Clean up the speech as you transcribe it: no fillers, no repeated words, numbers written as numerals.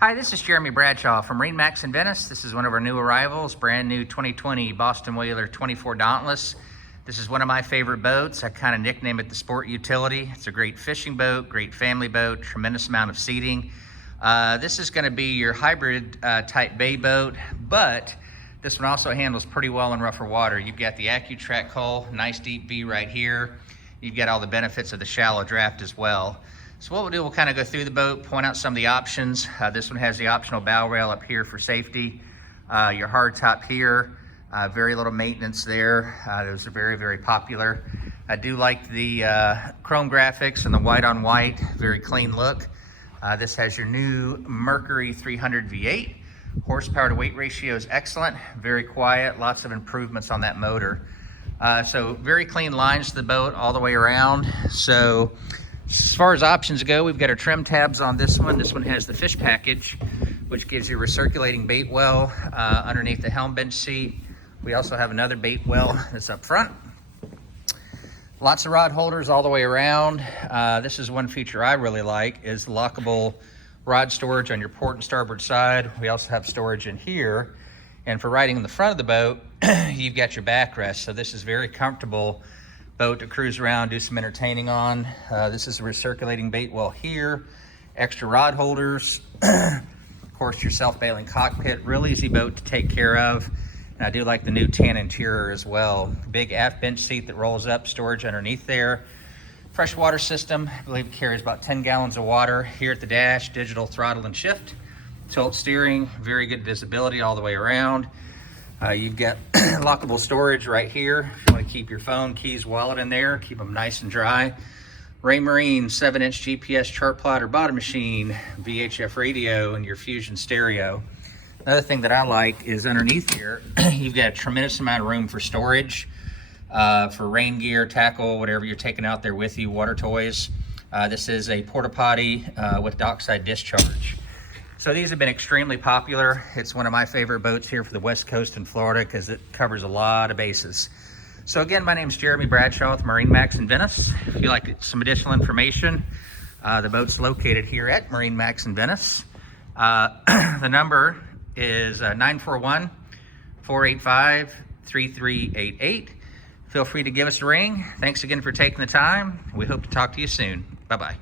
Hi, this is Jeremy Bradshaw from MarineMax in Venice. This is one of our new arrivals, brand new 2020 Boston Whaler 24 Dauntless. This is one of my favorite boats. I kind of nickname it the sport utility. It's a great fishing boat, great family boat, tremendous amount of seating. This is going to be your hybrid type bay boat, but this one also handles pretty well in rougher water. You've got the AccuTrack hull, nice deep V right here. You've got all the benefits of the shallow draft as well. So what we'll do, we'll kind of go through the boat, point out some of the options. This one has the optional bow rail up here for safety. Your hard top here, very little maintenance there. Those are very, very popular. I do like the chrome graphics and the white on white, very clean look. This has your new Mercury 300 V8. Horsepower to weight ratio is excellent, very quiet, lots of improvements on that motor. So very clean lines to the boat all the way around. So as far as options go, we've got our trim tabs on this one. This one has the fish package, which gives you a recirculating bait well underneath the helm bench seat. We also have another bait well that's up front. Lots of rod holders all the way around. This is one feature I really like, is lockable rod storage on your port and starboard side. We also have storage in here. And for riding in the front of the boat, you've got your backrest. So this is very comfortable boat to cruise around, do some entertaining on. This is a recirculating bait well here, extra rod holders, of course your self-bailing cockpit, real easy boat to take care of. And I do like the new tan interior as well. Big aft bench seat that rolls up, storage underneath there. Fresh water system, I believe it carries about 10 gallons of water. Here at the dash, digital throttle and shift, tilt steering, very good visibility all the way around. You've got lockable storage right here. If you want to keep your phone, keys, wallet in there, keep them nice and dry. Raymarine 7-inch GPS chart plotter bottom machine, VHF radio, and your Fusion stereo. Another thing that I like is underneath here, you've got a tremendous amount of room for storage, for rain gear, tackle, whatever you're taking out there with you, water toys. This is a porta potty with dockside discharge. So these have been extremely popular. It's one of my favorite boats here for the West Coast in Florida because it covers a lot of bases. So again, my name is Jeremy Bradshaw with MarineMax in Venice. If you'd like some additional information, the boat's located here at MarineMax in Venice. The number is 941-485-3388. Feel free to give us a ring. Thanks again for taking the time. We hope to talk to you soon. Bye-bye.